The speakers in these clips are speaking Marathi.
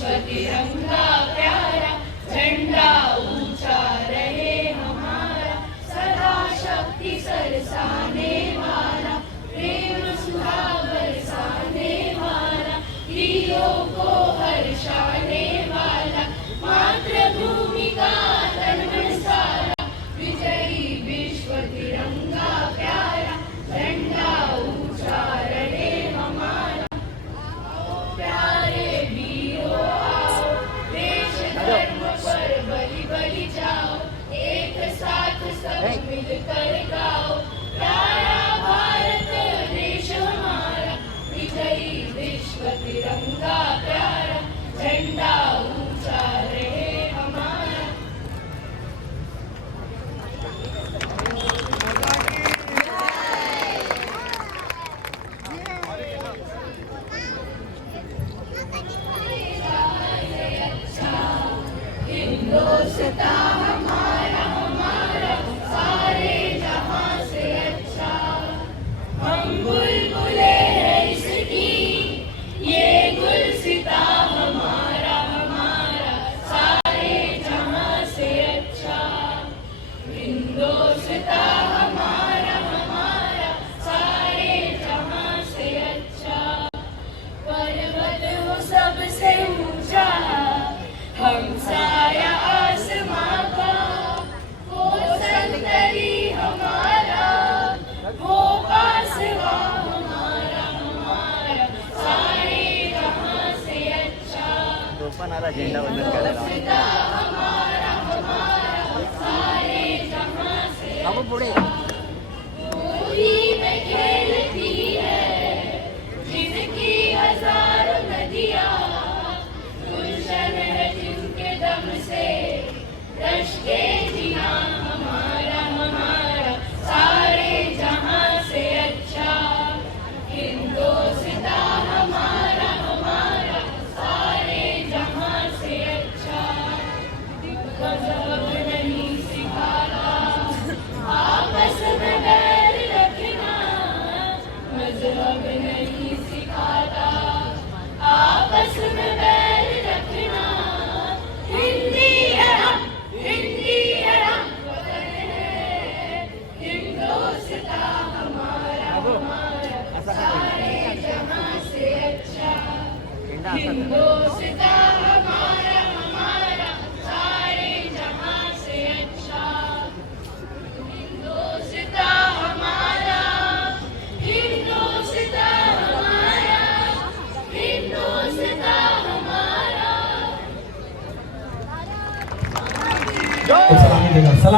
विश्व तिरंगा प्यारा झंडा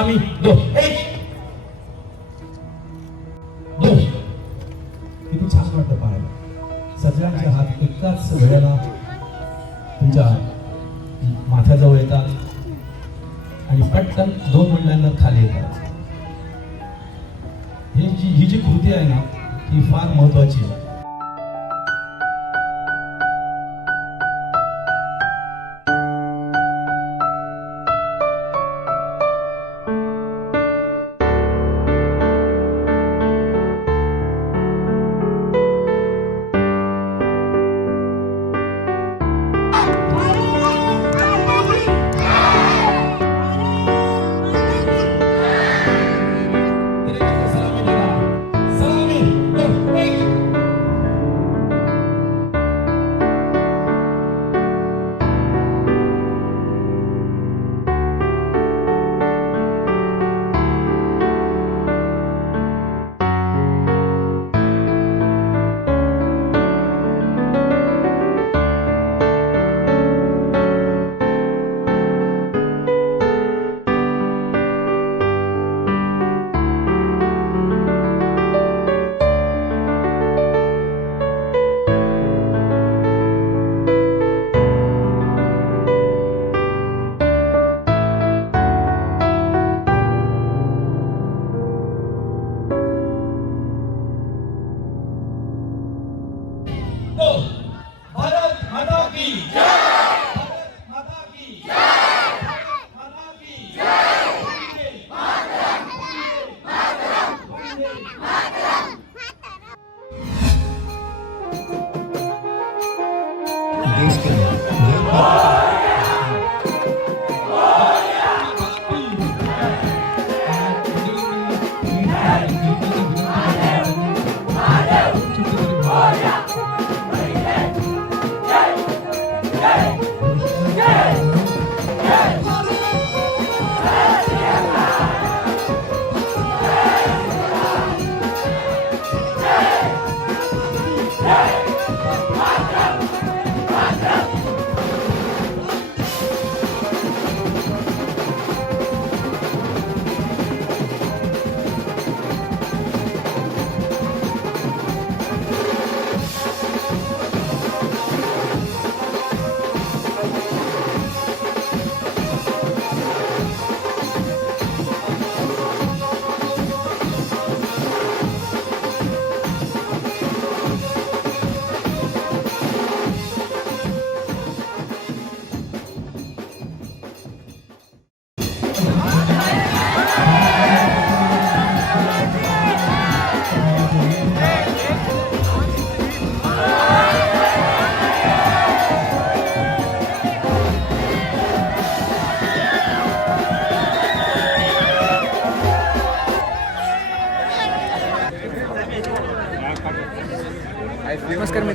आम्ही. किती छान वाटत पाहायला. सगळ्यांच्या हात एकाच वेळेला तुमच्या माथ्याजवळ येतात. आणि पटकन दोन मिनिटांवर खाली येतात. हे जी ही जी कृती आहे ना ही फार महत्वाची आहे. माता की जय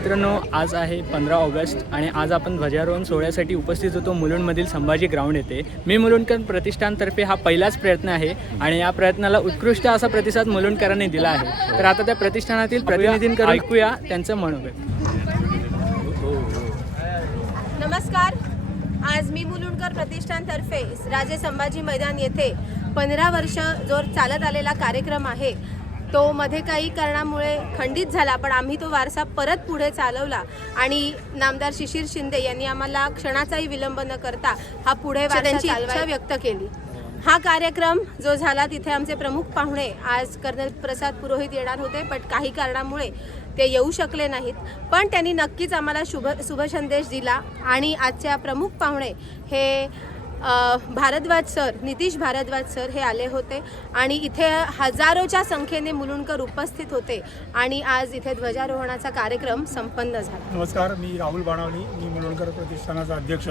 मित्रांनो आज आहे पंधरा ऑगस्ट आणि आज आपण ध्वजारोहण सोहळ्यासाठी उपस्थित होतो. मुलुंडमधील संभाजी ग्राउंड येथे. मी मुलुंडकर प्रतिष्ठानतर्फे हा पहिलाच प्रयत्न आहे आणि या प्रयत्नाला उत्कृष्ट असा प्रतिसाद मुलुंडकरांनी दिला आहे. तर आता त्या प्रतिष्ठानातील प्रतिनिधींकडून ऐकूया त्यांचं मनोगत नमस्कार. आज मी मुलुंडकर प्रतिष्ठानतर्फे राजे संभाजी मैदान येथे पंधरा वर्ष जो चालत आलेला कार्यक्रम आहे. तो मध्ये काही कारणामुळे खंडित झाला पण आम्ही तो वारसा परत पुढे चालवला. आणि नामदार शिशिर शिंदे यांनी आम्हाला क्षणाचाही विलंब न करता हा पुढे त्यांची इच्छा व्यक्त केली. हा कार्यक्रम जो झाला तिथे आमचे प्रमुख पाहुणे आज कर्नल प्रसाद पुरोहित येणार होते पण काही कारणामुळे ते येऊ शकले नाहीत. पण त्यांनी नक्कीच आम्हाला शुभ शुभसंदेश दिला. आणि आजच्या प्रमुख पाहुणे हे भारद्वाज सर नितीश भारद्वाज सर हे आले होते आणि इथे हजारोच्या संख्येने मुलुंडकर उपस्थित होते आणि आज इथे ध्वजारोहणाचा कार्यक्रम संपन्न झाला. नमस्कार मी राहुल बाणावली मी मुलुंडकर प्रतिष्ठानाचा अध्यक्ष.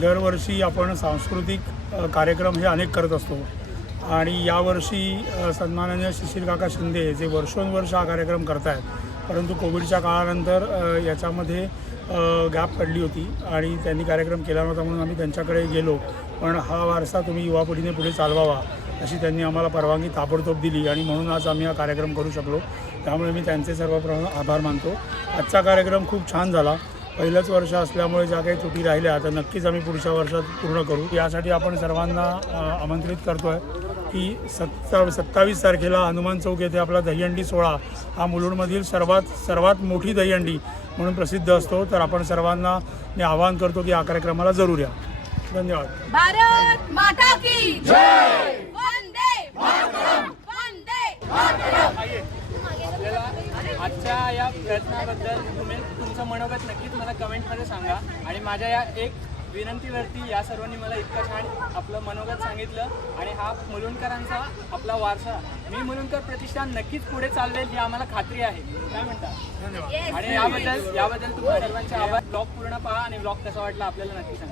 दरवर्षी आपण सांस्कृतिक कार्यक्रम हे अनेक करत असतो. आणि यावर्षी सन्माननीय शिशिर काका शिंदे जे वर्षोनवर्ष हा कार्यक्रम करतायत परंतु कोविडच्या काळानंतर याच्यामध्ये गाप पडली होती आणि त्यांनी कार्यक्रम केला नव्हता म्हणून आम्ही त्यांच्याकडे गेलो. पण हा वारसा तुम्ही युवा पिढीने पुढे चालवावा अशी त्यांनी आम्हाला परवानगी ताबडतोब दिली आणि म्हणून आज आम्ही हा कार्यक्रम करू शकलो. त्यामुळे मी त्यांचे सर्वप्रथम आभार मानतो. आजचा कार्यक्रम खूप छान झाला. पहिलंच वर्ष असल्यामुळे ज्या काही त्रुटी राहिल्या तर नक्कीच आम्ही पुढच्या वर्षात पूर्ण करू. यासाठी आपण सर्वांना आमंत्रित करतो आहे की सत्ता सत्तावीस तारखेला हनुमान चौक येथे आपला दहीहंडी सोहळा हा मुलुंडमधील सर्वात सर्वात मोठी दहीहंडी म्हणून प्रसिद्ध असतो. तर आपण सर्वांना मी आवाहन करतो की या कार्यक्रमाला जरूर या. धन्यवाद. भारत माता की जय! वंदे मातरम! वंदे आपल्याला आजच्या या प्रयत्नाबद्दल तुम्ही तुमचं मनोगत नक्कीच मला कमेंटमध्ये सांगा. आणि माझ्या या एक विनंतीवरती या सर्वांनी मला इतकं छान आपलं मनोगत सांगितलं. आणि हा मुलुंडकरांचा आपला वारसा मी मुलुंडकर प्रतिष्ठान नक्कीच पुढे चालवेल ही आम्हाला खात्री आहे. काय म्हणता? धन्यवाद. आणि याबद्दल याबद्दल तुम्हाला सर्वांचे आभार. ब्लॉग पूर्ण पहा आणि ब्लॉग कसा वाटला आपल्याला नक्की सांगा.